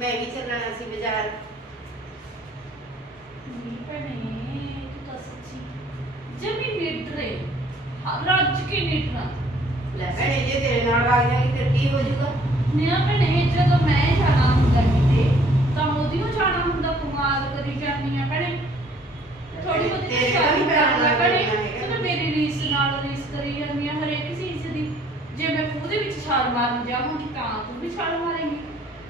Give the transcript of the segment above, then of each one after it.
ਮੈਂ ਵੀ ਚੱਲਣਾ ਸੀ ਬਾਜ਼ਾਰ। ਨਹੀਂ ਭੈਣੇ ਤੂੰ ਤਾਂ ਸੱਚੀ ਜਮੀ ਨਿਡਰੇ ਰੱਜ ਕੇ ਨਿਡਰਾ ਲੈ ਭੈਣੇ ਜੇ ਤੇਰੇ ਨਾਲ ਆ ਜਾਏਗੀ ਫਿਰ ਕੀ ਹੋ ਜਾਊਗਾ? ਨਿਆ ਭੈਣੇ ਜਦੋਂ ਮੈਂ ਜਾਣਾ ਹੁੰਦਾ ਕਿਤੇ ਤਾਂ ਉਹਦੀ ਨੂੰ ਜਾਣਾ ਹੁੰਦਾ ਕਮਾਲ ਕਰੀ ਜਾਂਦੀ ਆ ਭੈਣੇ। ਥੋੜੀ ਬਹੁਤੀ ਤੇਰੇ ਨਾਲ ਵੀ ਭੈਣੇ। ਨਾਲ ਹੈਗਾ। ਤੂੰ ਤਾਂ ਮੇਰੀ ਰੀਸ ਨਾਲ ਰੀਸ ਕਰੀ ਜਾਂਦੀ ਆ ਹਰੇਕ ਚੀਜ਼ ਦੀ। ਜੇ ਮੈਂ ਖੂਹ ਦੇ ਵਿੱਚ ਛਾਲ ਮਾਰਨ ਜਾਵਾਂਗੀ ਤਾਂ ਤੂੰ ਵੀ ਛਾਲ ਮਾਰੇਂਗੀ।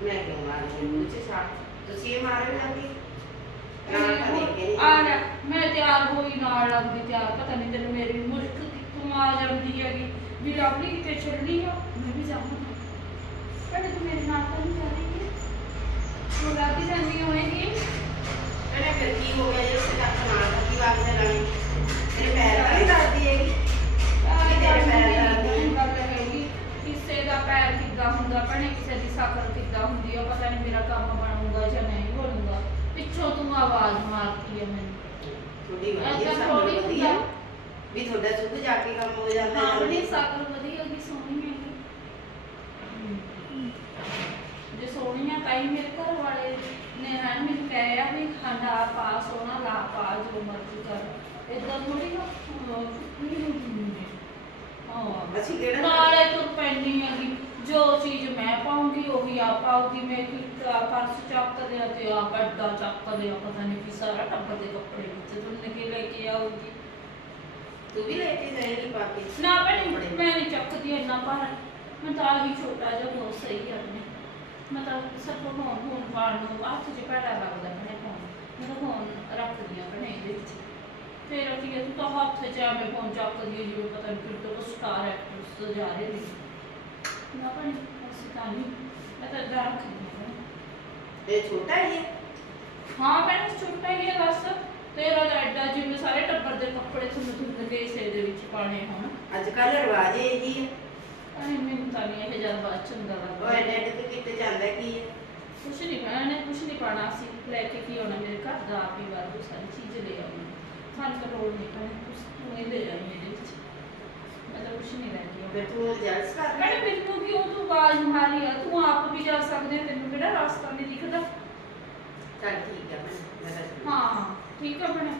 ਮੈਂ ਕਿਉਂ ਮਾਰਨੀ ਮੂੰਹ ਚ ਛਾਪ ਤੁਸੀਂ ਇਹ ਮਾਰੇ ਜਾਂਦੀ ਨਾਲ ਤਾਂ ਦੇਖ ਕੇ ਨਹੀਂ ਆ ਜਾ ਮੈਂ ਤਿਆਰ ਹੋਈ ਨਾਲ ਲੱਗਦੀ ਤਿਆਰ ਪਤਾ ਨਹੀਂ ਤੈਨੂੰ ਮੇਰੀ ਮੁਸ਼ਕ ਤੂੰ ਆ ਜਾਂਦੀ ਹੈਗੀ। ਵੀ ਲਵਲੀ ਕਿਤੇ ਚੱਲੀ ਆ ਮੈਂ ਵੀ ਜਾਵਾਂ ਕਹਿੰਦੇ ਤੂੰ ਮੇਰੇ ਨਾਲ ਤਾਂ ਨਹੀਂ ਜਾ ਥੋੜੀ ਵਧੀਆ ਏਦਾਂ ਸਾਨੂੰ ਥੋੜ੍ਹੀ ਵਧੀਆ। ਹੁੰਦਾ। ਵੀ ਤੁਹਾਡਾ ਸੁੱਧ ਜਾ ਕੇ ਕੰਮ ਹੋ ਜਾਂਦਾ ਹਾਂ ਹੈ ਬੜੀ ਸਾਕਰ ਵਧੀਆ ਉਹਦੀ ਸੋਹਣੀ ਹੈਗੀ ਜੇ ਸੋਹਣੀ ਆ ਤਾਂ ਹੀ ਮੇਰੇ ਘਰ ਵਾਲੇ ਨੇ ਹੈ ਮੈਨੂੰ ਕਹਿਆ ਵੀ ਖਾਂਡਾ ਪਾ ਸੋਹਣਾ ਲਾ ਪਾ ਜੋ ਮਰਜ਼ੀ ਕਰ। ਇਦਾਂ ਥੋੜੀ ਨਾ ਹਾਂ। ਅਸੀਂ ਕਿਹੜਾ ਨਾਲੇ ਤੁਰ ਪੈਣੀ ਹੈਗੀ। ਜੋ ਚੀਜ਼ ਮੈਂ ਪਾਉਂਗੀ ਉਹੀ ਆ ਪਾਉਗੀ ਮੈਂ ਕਿਤਾ ਪਰਸ ਚੱਕ ਦਿਆ ਤੇ ਆ ਗੱਡਾ ਚੱਕ ਦਿਆ ਪਤਾ ਨਹੀਂ ਕਿ ਸਾਰਾ ਟੱਬਰ ਦੇ ਕੱਪੜੇ ਵਿੱਚ ਤੁੰਨੇ ਕੇ ਲੈ ਕੇ ਆਉਗੀ ਤੂੰ ਵੀ ਲੈ ਕੇ ਜਾਏਗੀ ਪਾ ਕੇ? ਨਾ ਭੈਣੇ ਮੈਂ ਨਹੀਂ ਚੱਕਦੀ ਇੰਨਾ ਭਾਰ। ਮੈਂ ਤਾਂ ਆਹੀ ਛੋਟਾ ਜਿਹਾ ਬਹੁਤ ਸਹੀ ਕਰਨੇ ਮੈਂ ਤਾਂ ਸਭ ਨੂੰ ਹੋਣ ਹੋਣ ਪਾਣ ਨੂੰ ਹੱਥ 'ਚ ਭੈੜਾ ਲੱਗਦਾ ਭੈਣੇ ਫੋਨ ਮੈਂ ਤਾਂ ਫੋਨ ਰੱਖਦੀ ਆ ਭੈਣੇ ਇਹਦੇ ਵਿੱਚ। ਫਿਰ ਕੀ ਹੈ, ਤੂੰ ਤਾਂ ਹੱਥ 'ਚ ਐਵੇਂ ਫੋਨ ਚੱਕਦੀ ਹੈ ਜਿਵੇਂ ਪਤਾ ਨਹੀਂ ਤੋਂ ਸਟਾਰ ਐਕਟਰਸ ਜਾ ਰਹੇ ਨੇ। ਨਾ ਭੈਣੇ ਤਾਂ ਨਹੀਂ। ਮੈਂ ਤਾਂ ਹਾਂ। ਭੈਣੇ। ਇਹ ਛੋਟਾ ਹੀ ਹੈ? ਹਾਂ ਭੈਣੇ ਛੋਟਾ ਹੀ ਹੈ ਬਸ। ਤੇਰਾ ਤਾਂ ਐਡਾ ਜਿਵੇਂ ਸਾਰੇ ਟੱਬਰ ਦੇ ਕੱਪੜੇ ਤੁਹਾਨੂੰ ਧੁੰਨ ਕੇ ਇਸੇ ਦੇ ਵਿੱਚ ਪਾਣੇ ਹੋਣ। ਅੱਜ ਕੱਲ ਰਿਵਾਜ ਇਹੀ ਹੈ। ਅਰੇ ਮੈਨੂੰ ਤਾਂ ਨਹੀਂ ਇਹ ਜਦ ਬਾਅਦ ਚੰਗਾ ਉਹ ਲੱਗਦਾ ਐਡੇ ਤੇ ਕਿਤੇ ਜਾਂਦਾ ਕੀ ਹੈ? ਕੁਛ ਨਹੀਂ ਖਾਣਾ ਨੇ ਕੁਛ ਨਹੀਂ ਪਾਣਾ ਸੀ। ਲੈ ਕੇ ਕੀ ਆਉਣਾ ਮੇਰੇ ਘਰ ਦਾ ਆਪ ਹੀ ਵਾਧੂ ਸਾਰੀ ਚੀਜ਼ ਲੈ ਆਉਣੀ। ਸਾਨੂੰ ਤਾਂ ਲੋੜ ਨਹੀਂ ਪੈਣੀ ਤੁਸੀਂ ਤੂੰ ਇਹ ਲੈ ਜਾਈਂ ਇਹਦੇ ਕੁਛ ਨਹੀਂ ਆਉਣਾ ਫਿਰ ਤੂੰ ਜਲਸ ਕਰ ਮੈਡਮ ਮੈਨੂੰ ਕਿਉਂ ਤੂੰ ਆਵਾਜ਼ ਮਾਰੀ ਆ। ਤੂੰ ਆਪ ਵੀ ਜਾ ਸਕਦੇ ਤੈਨੂੰ ਕਿਹੜਾ ਰਾਸਤਾ ਨਹੀਂ ਦਿਖਦਾ? ਚੱਲ ਠੀਕ ਹੈ ਮੈਂ ਮੈਂ ਹਾਂ ਹਾਂ ਠੀਕ ਆ ਭੈਣੇ।